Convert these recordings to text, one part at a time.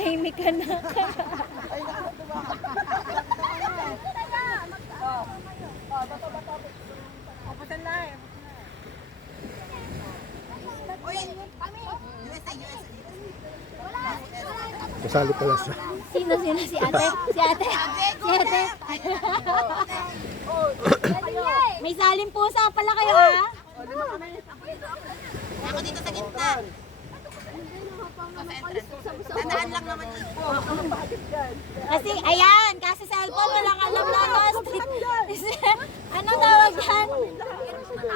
Tahimik ka na. Kasali pala siya. Sino? Si ate? Si ate? Si ate? May saling pusa pala kayo, ha? Ako dito sa gitna. Tandaan lang naman ito. Kasi, ayan, kasi cellphone, walang alam na lost. Anong tawag yan?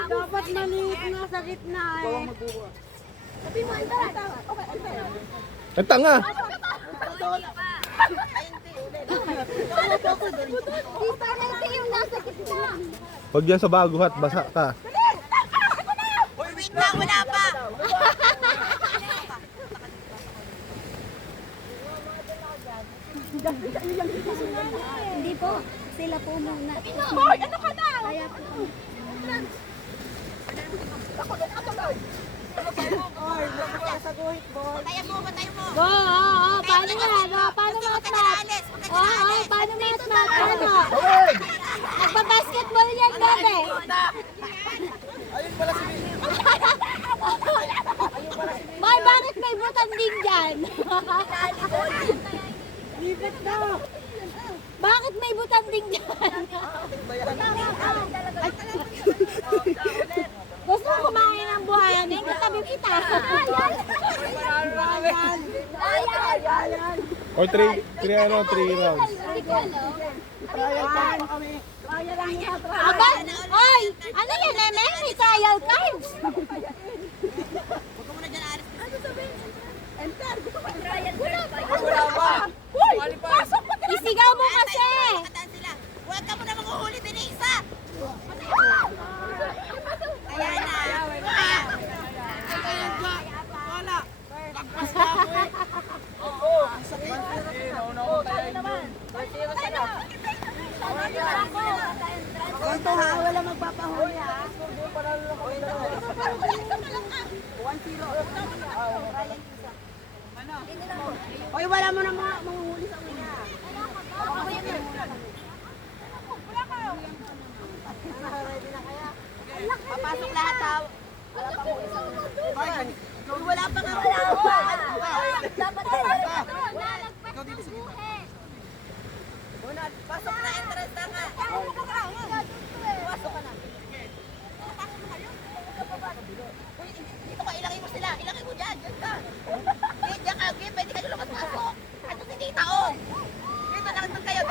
Dapat maliit na sa gitna eh. Ang tanga! Pag yan sa baguhat, basa ka. Uy, wait lang, wala pa. Hindi po, sila po muna. Hoy, ano ka na? Kaya po. Patayan mo, patayan mo. Paano nga? Paano Huwag ka mga na alis, huwag ka na alis. paano mga paano? Nagpa-basketball yan, bebe. May, bakit may butang din dyan? Lipat na. Bakit may butang din dyan? Gusto mo kumain ng buhayan? Ngayon katabi kita. Or 3 rounds. Aba, oy, ano yan, Eme? May trial times. Huwag ka muna dyan alis. Isigaw mo kasi. Kataan sila. Huwag ka muna manghuhuli din isa. Ayan na. Ito ha, wala magpapahuli ha. 1-0. Oy, wala mo na mga manguhuli sa una. Papasok lahat ha. Uy, wala pa nga. Pasok na, entrance na nga. Pasok ka na. Uy, dito ka, ilagay mo sila. Ilagay mo dyan. Dyan ka. Dyan ka, okay? Pwede kayo lumas-pasok. Ito si Tita, oh. Dito lang kayo.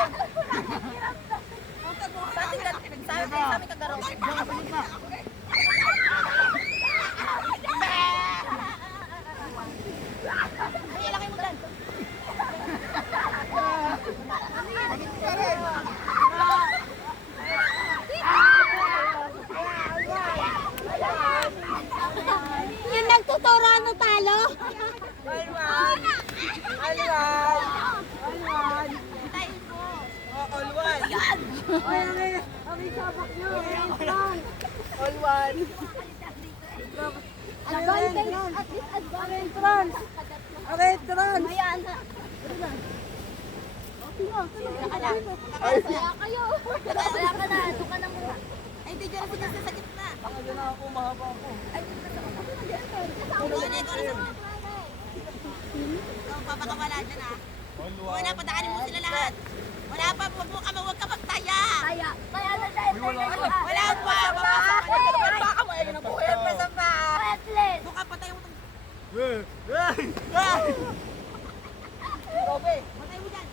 Sa aming kagaro. Uy, ilagay mo dyan. Yung nagtuturo ano talo? Oy, ang isabak nyo. Entrance. Advantage, at least advantage. Entrance. Entrance. Ayan na. Kaya kayo. Kaya ka na. Doon ka na muna. Ay, hindi dyan sila sa gitna. Diyan na ako, mahaba ako. Ikaw na sa una. Ikaw, papakawala dyan ah. Wala, padaanin mo sila lahat. Wala pa, huwag ka magtaya. Kaya na tayo. Wala pa, papasok ka na. Wala ka mo, ayun ang buhay. Pasa pa. Atlet. Doon ka, patay mo itong... Hey! Robe, patay mo dyan.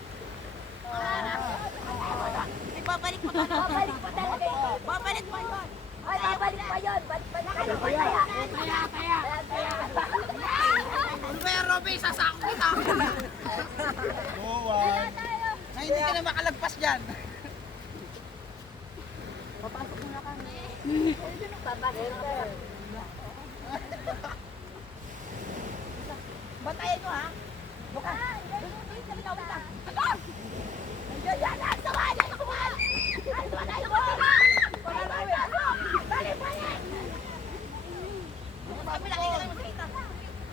Ay, babalik mo doon. Babalik pa talaga ito. Babalik mo doon. Ay, babalik pa yun. Kaya. Ano ba yan, Robe? Sasako kita. Oh, wow. Na hindi ka na makalagpas dyan. Batayin nyo ha. Buka.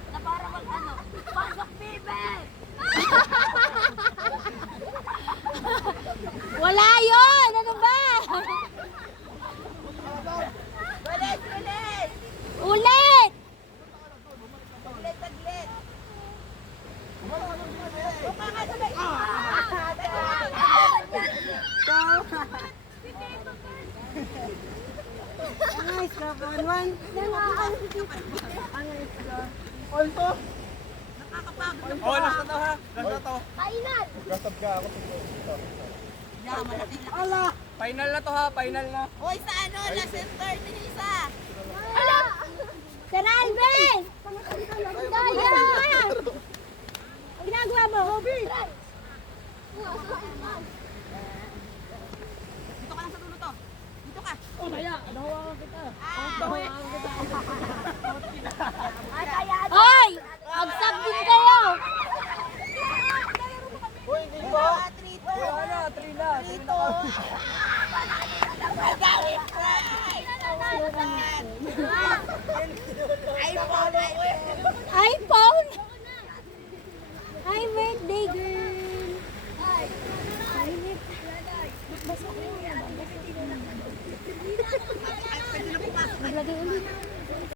Na para mag ano. Pasok, Bibe! Nice ka, one. Gasap ka ako. Ala! Final na to ha, final na. Hoy, sa ano, last and third ni Lisa. Sir Alvin! Daya! Ang ginagawa mo? Hobby! Dito ka lang sa dulo to. Dito ka. Hoy! Absag din kayo! Trito. Ano, 3 na. Trito. Magalit ka. iPhone. iPhone!